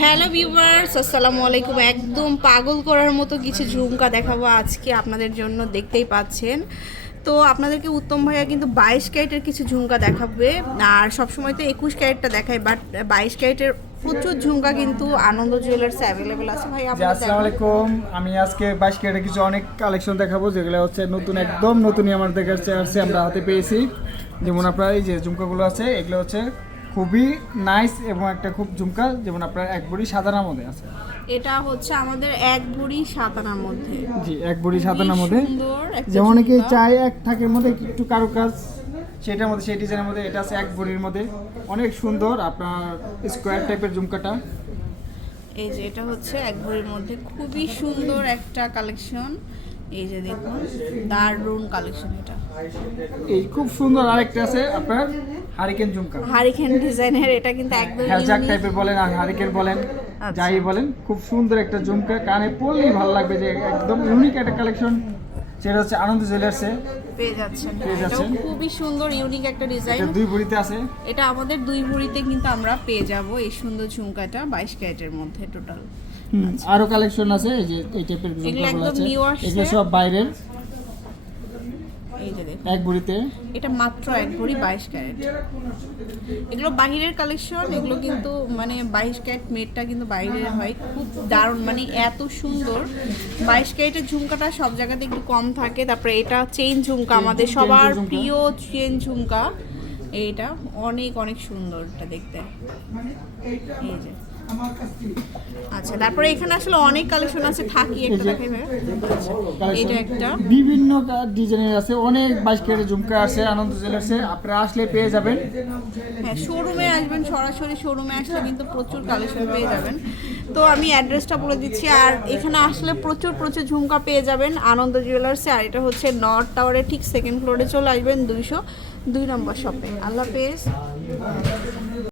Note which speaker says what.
Speaker 1: Hello viewers আসসালামু আলাইকুম। একদম পাগল করার মতো কিছু ঝুমকা দেখাবো আজকে আপনাদের জন্য দেখতেই পাচ্ছেন। তো আপনাদেরকে উত্তম ভাইয়া কিন্তু বাইশ ক্যারেটের কিছু ঝুমকা দেখাবে। আর সবসময় তো একুশ ক্যারেটটা দেখায় বাট বাইশ ক্যারেটের প্রচুর ঝুমকা কিন্তু আনন্দ জুয়েলার্স অ্যাভেলেবেল আছে। ভাই
Speaker 2: আসসালামু আলাইকুম। আমি আজকে বাইশ ক্যারেটের কিছু অনেক কালেকশন দেখাবো যেগুলো হচ্ছে নতুন একদম নতুনই আমাদের কাছে আসছে আমরা হাতে পেয়েছি। যেমন আপনার এই যে ঝুমকাগুলো আছে এগুলো হচ্ছে খুবই নাইস এবং একটা খুব ঝুমকা যেমন আপনার এক বড়ি সাদানার মধ্যে আছে।
Speaker 1: এটা হচ্ছে আমাদের এক ভরি সাতানার মধ্যে।
Speaker 2: জি এক বড়ি সাদানার মধ্যে। যেমন অনেকে। চায় এক থাকের মধ্যে একটু কারুকাজ সেটার মধ্যে সেই ডিজাইনের মধ্যে এটা আছে এক বড়ির মধ্যে। অনেক সুন্দর আপনার স্কোয়ার টাইপের ঝুমকাটা।
Speaker 1: এই যে এটা হচ্ছে এক ভরির মধ্যে। খুবই সুন্দর একটা কালেকশন এই যে দেখুন দারুণ কালেকশন এটা।
Speaker 2: এই খুব সুন্দর আরেকটা আছে আপনার হারিকেন ঝুমকা।
Speaker 1: হারিকেন ডিজাইনের এটা কিন্তু একদম
Speaker 2: হ্যাজাক টাইপের বলেন আর হারিকেন বলেন
Speaker 1: আচ্ছা।
Speaker 2: যাই বলেন খুব সুন্দর একটা ঝুমকা কানে পড়লেই ভালো লাগবে যে একদম ইউনিক একটা কালেকশন সেটা হচ্ছে আনন্দ জুয়েলার্সে
Speaker 1: পেয়ে যাচ্ছেন। এটাও খুবই সুন্দর ইউনিক একটা ডিজাইন
Speaker 2: এটা দুই ভরিতে আছে।
Speaker 1: এটা আমাদের দুই ভরিতে কিন্তু আমরা পেয়ে যাব এই সুন্দর ঝুমকাটা বাইশ ক্যারেটের মধ্যে টোটাল
Speaker 2: আরও কালেকশন আছে এই যে এই টাইপের
Speaker 1: একদম
Speaker 2: আছে।
Speaker 1: আসছে।
Speaker 2: এগুলো সব বাইরের।
Speaker 1: এই যে দেখুন।
Speaker 2: এক ভরিতে।
Speaker 1: এটা মাত্র এক ভরি বাইশ ক্যারেট। এগুলো বাহিরের কালেকশন এগুলো কিন্তু মানে বাইশ ক্যারেট মেটটা কিন্তু বাইরের হয়। খুব দারুণ মানে এত সুন্দর। বাইশ ক্যারেটের ঝুমকাটা সব জায়গাতে একটু কম থাকে। তারপরে এটা চেইন ঝুমকা আমাদের সবার প্রিয় চেইন ঝুমকা। এইটা অনেক অনেক সুন্দর এটা দেখতে। এই যে। আচ্ছা তারপরে এখানে আসলে অনেক কালেকশন আছে থাকি একটা দেখাই এটা একটা।
Speaker 2: বিভিন্ন ডিজাইনের আছে অনেক বাইশ ক্যারেটের ঝুমকা আছে আনন্দ জুয়েলার্সে আপনারা আসলে পেয়ে যাবেন।
Speaker 1: হ্যাঁ শোরুমে আসবেন সরাসরি শোরুমে আসলে কিন্তু প্রচুর কালেকশন পেয়ে যাবেন। তো আমি অ্যাড্রেসটা বলে দিচ্ছি আর এখানে আসলে প্রচুর প্রচুর ঝুমকা পেয়ে যাবেন আনন্দ জুয়েলার্সে আর এটা হচ্ছে নর্থ টাওয়ারের ঠিক সেকেন্ড ফ্লোরে চলে আসবেন দুইশো দুই নম্বর শপে আল্লাহ হাফেজ।